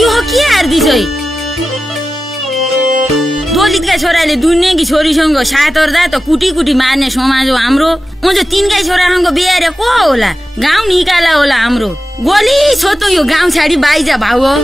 यो के हार्दिछ है दलितका छोराले दुनियाँकी छोरीसँग साथ गर्दा त कुटी कुटी मार्ने समाज हो हाम्रो अझ तिनकै छोरासँग बिहारे को होला गाउँ निकाला होला हाम्रो गोली छोतो यो गाउँ छाडी बाइजा भाउ हो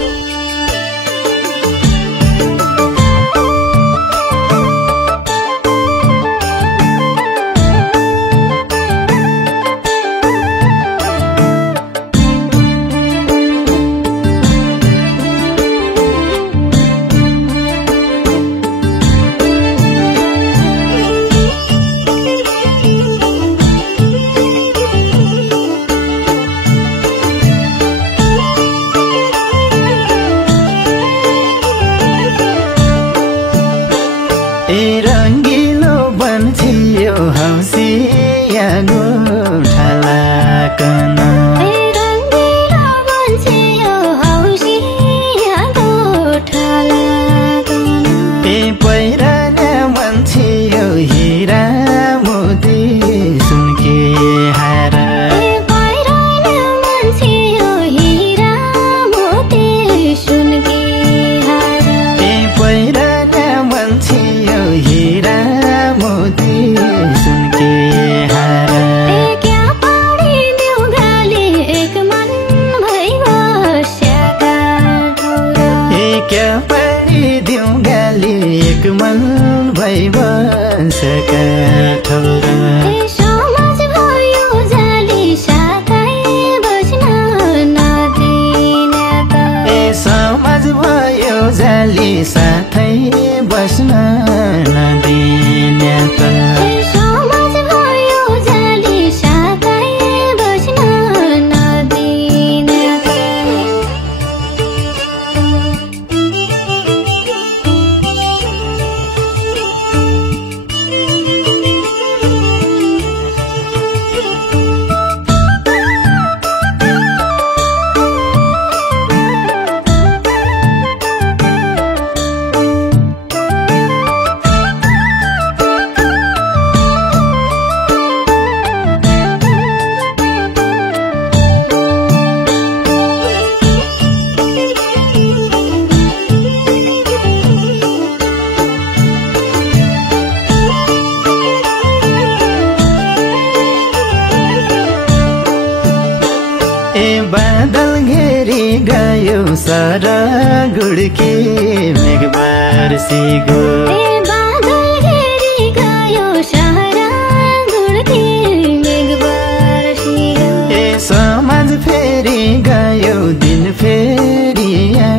साथै बस्न नदिने त समाज भयो जाली साथै बस्न नदिने त बादल घेरी गयो सारा गुड्की मेघ बर्सिगो बादल घेरी गयो सारा गुड्की मेघ बर्सिगो समाज फेरि गयो दिन फेरिया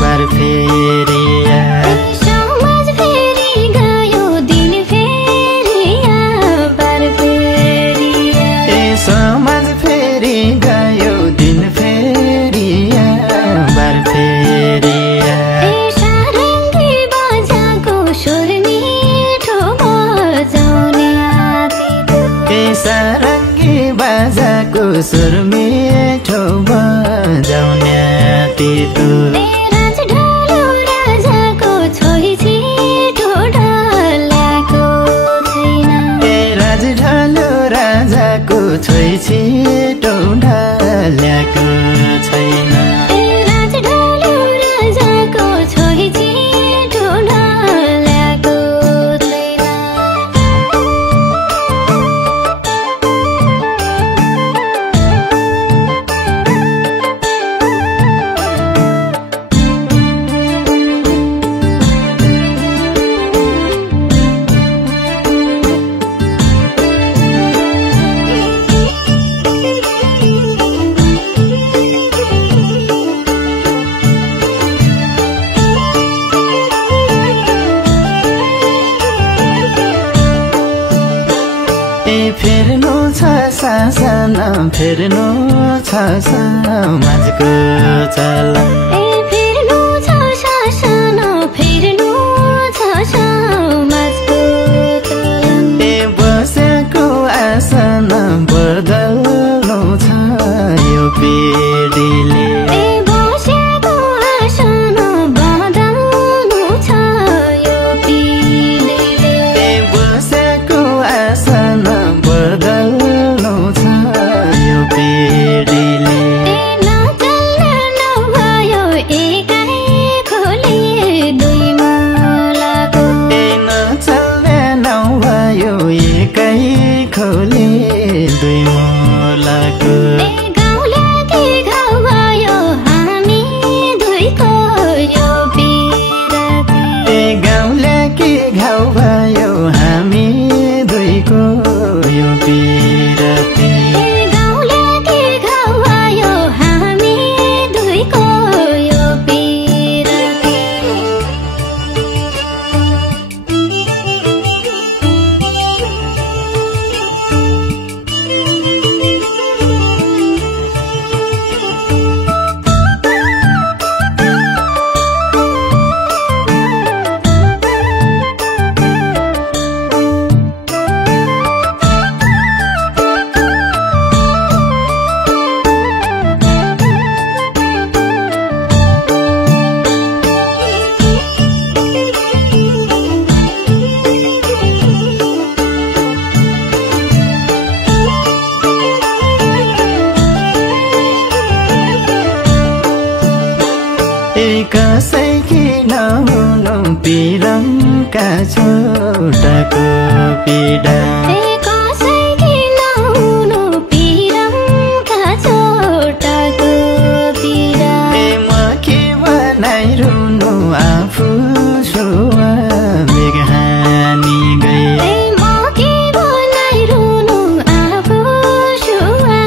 बार फेरिया समाज फेरि गयो दिन फेरिया बार फेरिया समाज फेरि गयो दिन फेरिया बार फेरिया सारङ्गी बाजाको स्वर मिठो बजाउने सारङ्गी बाजाको सुर मिठो बजाउने तितो राजढालो राजाको छोरी छिटो ढल्याको छैन राजढालो राजाको छोरी छिटो ढल्याको छैन राजढालो राजाको छोरी छिटो ढल्याको छैन फेर्नु छ सासाना फेर्नु छ समाजको चलन फेर्नु छ सासाना फेर्नु छ समाजको चलन बसेको आसन बदल्नु छ यो पिँढीले बसेको आसन बदल्नु छ यो पिँढीले बसेको आसन बदल्नु छ यो पिँढीले नचल्न नभयो पिरङका छोटाको पीडा कसै किनाउनु पिरङका छोटाको पीडा म के बनाइरुनु आफू छुवा बेगहानी गए म के बनाइरुनु आफू छुवा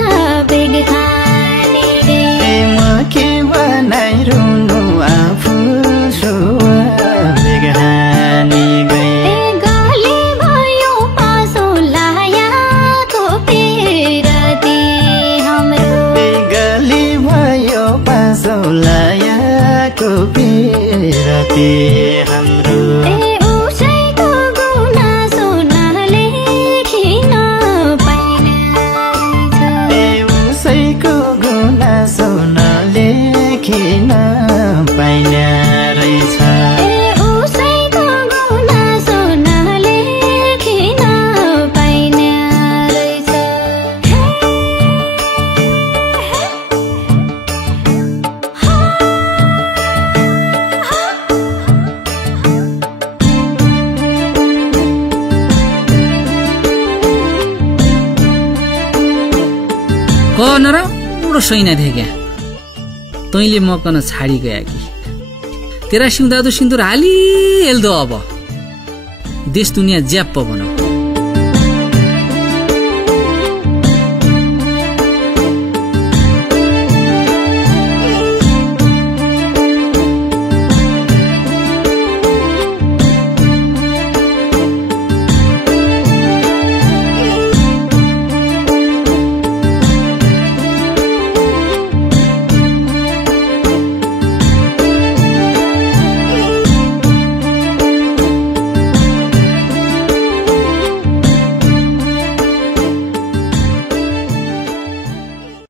बेगहानी गए म के बनाइरुनु आफू छुवा बेगहानी गए गली भयो पासो लायाको पेरती हाम्रो गली भयो पासो लायाको पेरती हाम्रो उसैको गुनासो नलेखिन पाइने उसैको गुनासो नलेखिन पाइने रहेछ उसैको गुनासो नलेखिन पाइने रहेछ नराम्रो सैना थिए क्या तैँले मकन छाडी गया कि तेरा सिउँदा त सिन्दुर हालिहेल्दो अब देश दुनियाँ ज्याप्प भनौँ